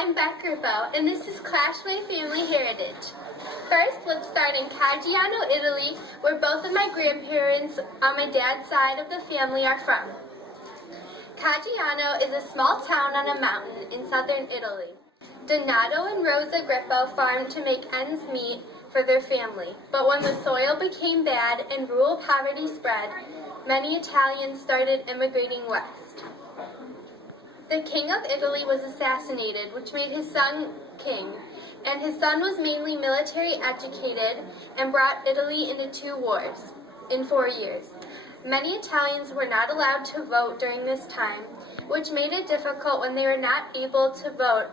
I'm Grippo, and this is Clashway Family Heritage. First, let's start in Caggiano, Italy, where both of my grandparents on my dad's side of the family are from. Caggiano is a small town on a mountain in southern Italy. Donato and Rosa Grippo farmed to make ends meet for their family, but when the soil became bad and rural poverty spread, many Italians started immigrating west. The king of Italy was assassinated, which made his son king, and his son was mainly military educated and brought Italy into 2 wars in 4 years. Many Italians were not allowed to vote during this time, which made it difficult when they were not able to vote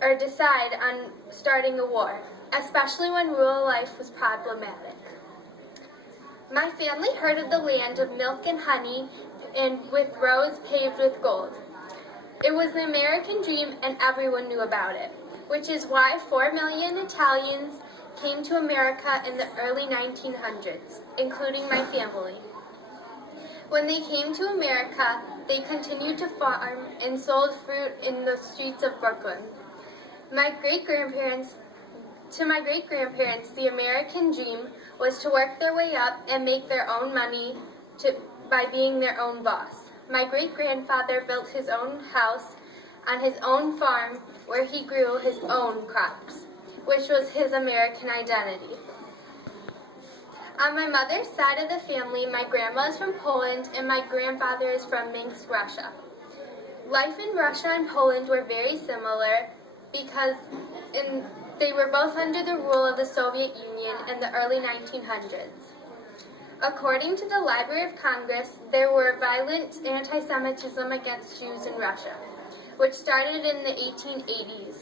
or decide on starting a war, especially when rural life was problematic. My family herded the land of milk and honey and with roads paved with gold. It was the American dream and everyone knew about it, which is why 4 million Italians came to America in the early 1900s, including my family. When they came to America, they continued to farm and sold fruit in the streets of Brooklyn. To my great-grandparents, the American dream was to work their way up and make their own money by being their own boss. My great-grandfather built his own house on his own farm where he grew his own crops, which was his American identity. On my mother's side of the family, my grandma is from Poland and my grandfather is from Minsk, Russia. Life in Russia and Poland were very similar because they were both under the rule of the Soviet Union in the early 1900s. According to the Library of Congress, there were violent anti-Semitism against Jews in Russia, which started in the 1880s.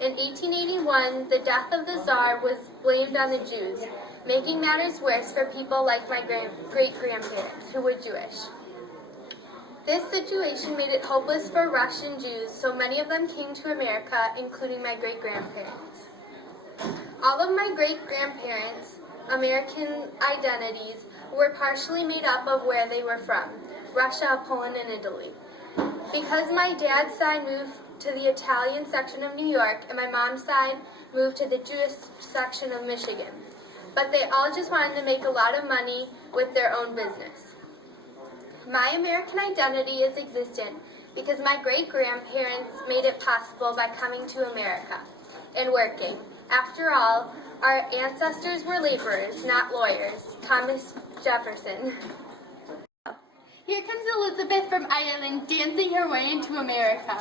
In 1881, the death of the Tsar was blamed on the Jews, making matters worse for people like my great-grandparents, who were Jewish. This situation made it hopeless for Russian Jews, so many of them came to America, including my great-grandparents. All of my great-grandparents' American identities were partially made up of where they were from, Russia, Poland, and Italy. Because my dad's side moved to the Italian section of New York and my mom's side moved to the Jewish section of Michigan. But they all just wanted to make a lot of money with their own business. My American identity is existent because my great-grandparents made it possible by coming to America and working. After all, our ancestors were laborers, not lawyers. Thomas Jefferson. Here comes Elizabeth from Ireland dancing her way into America.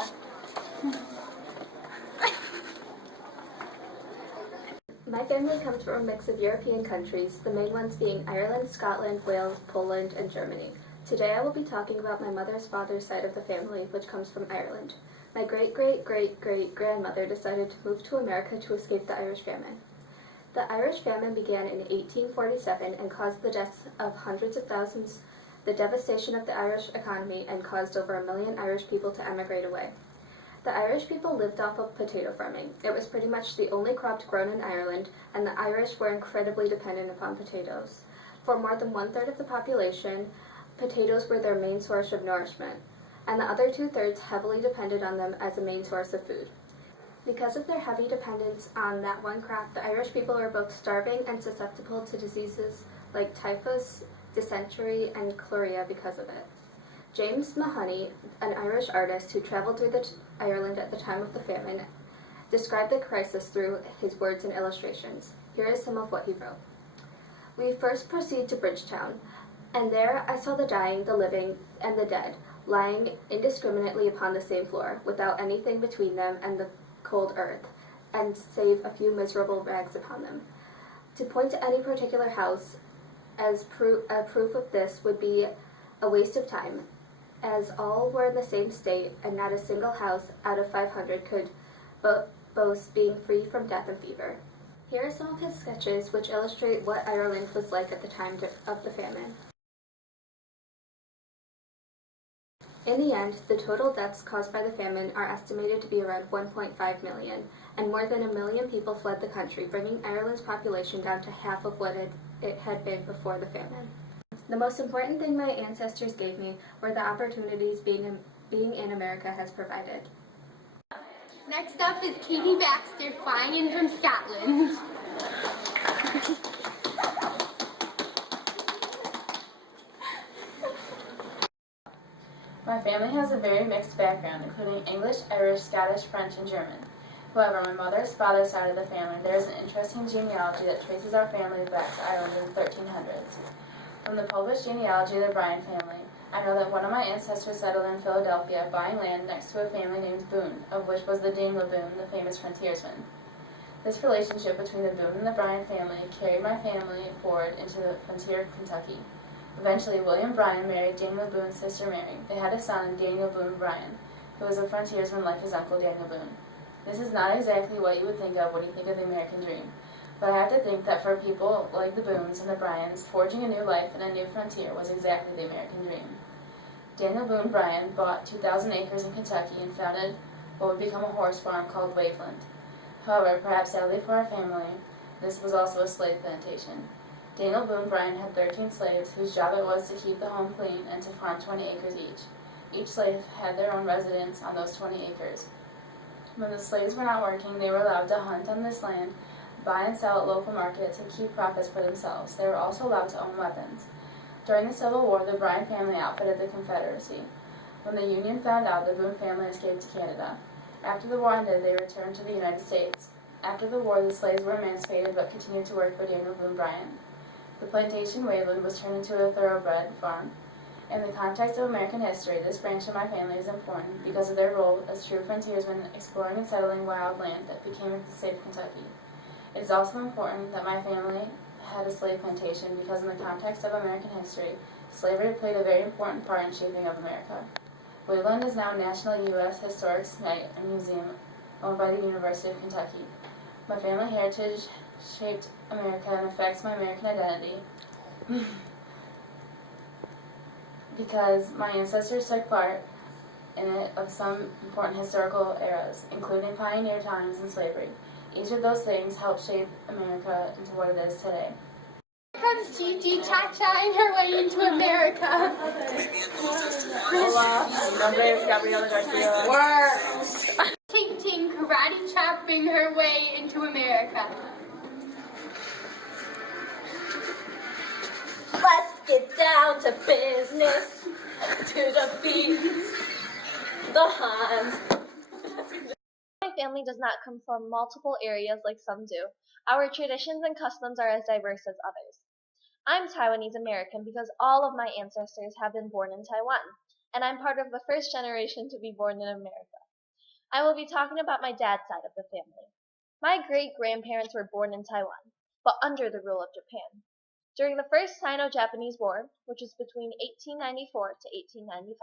My family comes from a mix of European countries, the main ones being Ireland, Scotland, Wales, Poland, and Germany. Today I will be talking about my mother's father's side of the family, which comes from Ireland. My great-great-great-great-grandmother decided to move to America to escape the Irish famine. The Irish famine began in 1847 and caused the deaths of hundreds of thousands, the devastation of the Irish economy, and caused over 1 million Irish people to emigrate away. The Irish people lived off of potato farming. It was pretty much the only crop grown in Ireland, and the Irish were incredibly dependent upon potatoes. For more than 1/3 of the population, potatoes were their main source of nourishment, and the other 2/3 heavily depended on them as a main source of food. Because of their heavy dependence on that one crop, the Irish people were both starving and susceptible to diseases like typhus, dysentery, and chlorea because of it. James Mahoney, an Irish artist who traveled through Ireland at the time of the famine, described the crisis through his words and illustrations. Here is some of what he wrote. "We first proceed to Bridgetown, and there I saw the dying, the living, and the dead, lying indiscriminately upon the same floor, without anything between them and the cold earth, and save a few miserable rags upon them. To point to any particular house as a proof of this would be a waste of time, as all were in the same state, and not a single house out of 500 could boast being free from death and fever." Here are some of his sketches which illustrate what Ireland was like at the time of the famine. In the end, the total deaths caused by the famine are estimated to be around 1.5 million, and more than 1 million people fled the country, bringing Ireland's population down to half of what it had been before the famine. The most important thing my ancestors gave me were the opportunities being in America has provided. Next up is Katie Baxter flying in from Scotland. My family has a very mixed background, including English, Irish, Scottish, French, and German. However, my mother's father's side of the family, there is an interesting genealogy that traces our family back to Ireland in the 1300s. From the published genealogy of the Bryan family, I know that one of my ancestors settled in Philadelphia, buying land next to a family named Boone, of which was the Daniel Boone, the famous frontiersman. This relationship between the Boone and the Bryan family carried my family forward into the frontier of Kentucky. Eventually, William Bryan married Daniel Boone's sister Mary. They had a son, Daniel Boone Bryan, who was a frontiersman like his uncle Daniel Boone. This is not exactly what you would think of when you think of the American dream, but I have to think that for people like the Boones and the Bryans, forging a new life and a new frontier was exactly the American dream. Daniel Boone Bryan bought 2,000 acres in Kentucky and founded what would become a horse farm called Waveland. However, perhaps sadly for our family, this was also a slave plantation. Daniel Boone Bryan had 13 slaves whose job it was to keep the home clean and to farm 20 acres each. Each slave had their own residence on those 20 acres. When the slaves were not working, they were allowed to hunt on this land, buy and sell at local markets, and keep profits for themselves. They were also allowed to own weapons. During the Civil War, the Bryan family outfitted the Confederacy. When the Union found out, the Boone family escaped to Canada. After the war ended, they returned to the United States. After the war, the slaves were emancipated but continued to work for Daniel Boone Bryan. The plantation Waveland was turned into a thoroughbred farm. In the context of American history, this branch of my family is important because of their role as true frontiersmen exploring and settling wild land that became the state of Kentucky. It is also important that my family had a slave plantation because in the context of American history, slavery played a very important part in shaping of America. Waveland is now a National U.S. Historic Site and Museum owned by the University of Kentucky. My family heritage shaped America and affects my American identity because my ancestors took part in it of some important historical eras, including pioneer times and slavery. Each of those things helped shape America into what it is today. Here comes GiGi cha-chaing her way into America. Hola, mi nombre es Garcia. TingTing karate chopping her way into America. Let's get down to business, to the beat, the hands. My family does not come from multiple areas like some do. Our traditions and customs are as diverse as others. I'm Taiwanese American because all of my ancestors have been born in Taiwan, and I'm part of the first generation to be born in America. I will be talking about my dad's side of the family. My great-grandparents were born in Taiwan, but under the rule of Japan. During the First Sino-Japanese War, which was between 1894 to 1895,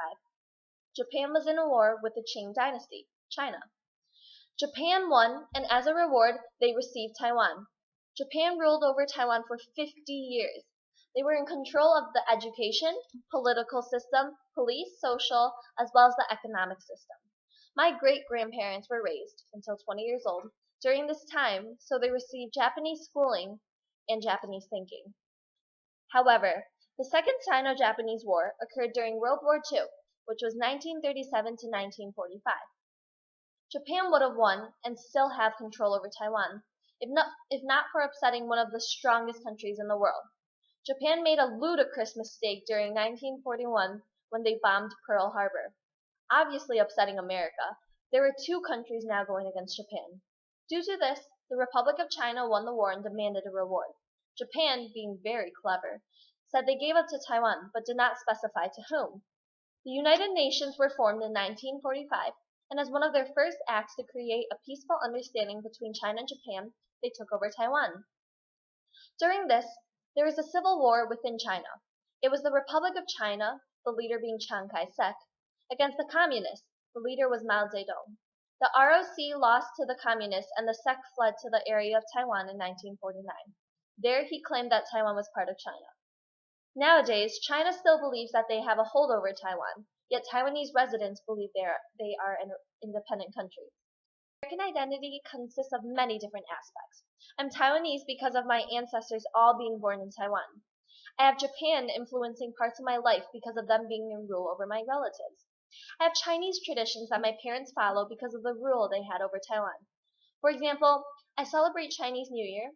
Japan was in a war with the Chang dynasty, China. Japan won, and as a reward, they received Taiwan. Japan ruled over Taiwan for 50 years. They were in control of the education, political system, police, social, as well as the economic system. My great-grandparents were raised, until 20 years old, during this time, so they received Japanese schooling and Japanese thinking. However, the Second Sino-Japanese War occurred during World War II, which was 1937 to 1945. Japan would have won and still have control over Taiwan, if not for upsetting one of the strongest countries in the world. Japan made a ludicrous mistake during 1941 when they bombed Pearl Harbor, obviously upsetting America. There were two countries now going against Japan. Due to this, the Republic of China won the war and demanded a reward. Japan, being very clever, said they gave up to Taiwan, but did not specify to whom. The United Nations were formed in 1945, and as one of their first acts to create a peaceful understanding between China and Japan, they took over Taiwan. During this, there was a civil war within China. It was the Republic of China, the leader being Chiang Kai-shek, against the Communists. The leader was Mao Zedong. The ROC lost to the Communists, and the SEC fled to the area of Taiwan in 1949. There he claimed that Taiwan was part of China. Nowadays, China still believes that they have a hold over Taiwan, yet Taiwanese residents believe they are an independent country. American identity consists of many different aspects. I'm Taiwanese because of my ancestors all being born in Taiwan. I have Japan influencing parts of my life because of them being in rule over my relatives. I have Chinese traditions that my parents follow because of the rule they had over Taiwan. For example, I celebrate Chinese New Year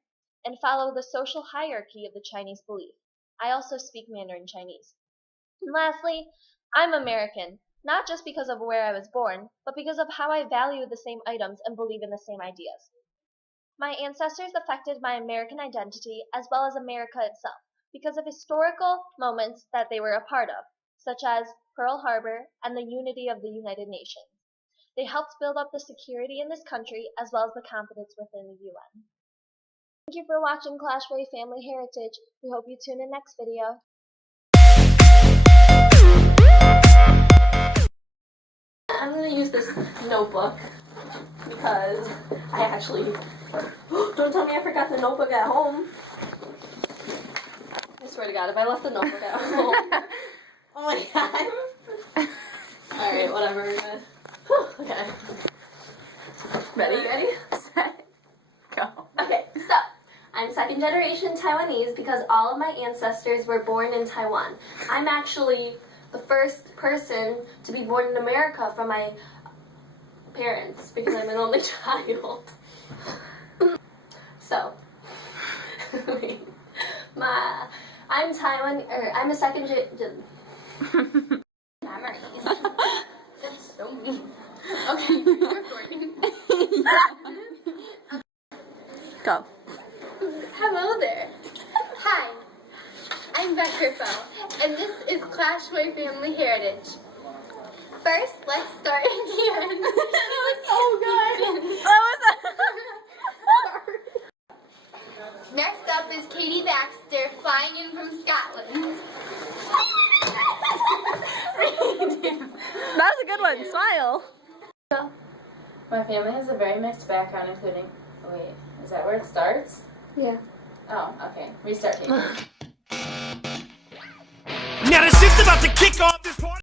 and follow the social hierarchy of the Chinese belief. I also speak Mandarin Chinese. And lastly, I'm American, not just because of where I was born, but because of how I value the same items and believe in the same ideas. My ancestors affected my American identity as well as America itself because of historical moments that they were a part of, such as Pearl Harbor and the unity of the United Nations. They helped build up the security in this country as well as the confidence within the UN. Thank you for watching Clashway Family Heritage. We hope you tune in next video. I'm gonna use this notebook because I actually don't tell me I forgot the notebook at home. I swear to God, if I left the notebook at home, oh my God. All right, whatever. Okay. Ready? Set, go. Okay, so I'm second generation Taiwanese because all of my ancestors were born in Taiwan. I'm actually the first person to be born in America from my parents because I'm an only child. So, I'm I'm a second gen. That's so mean. Okay, you're recording. Go. Hello there. Hi, I'm Grippo, and this is Clashway Family Heritage. First, let's start again. That was so good. Next up is Katie Baxter flying in from Scotland. That was a good one. Smile. My family has a very mixed background, including. Wait, is that where it starts? Yeah. Oh, okay. Restart. Katie. Now the shit's about to kick off this party.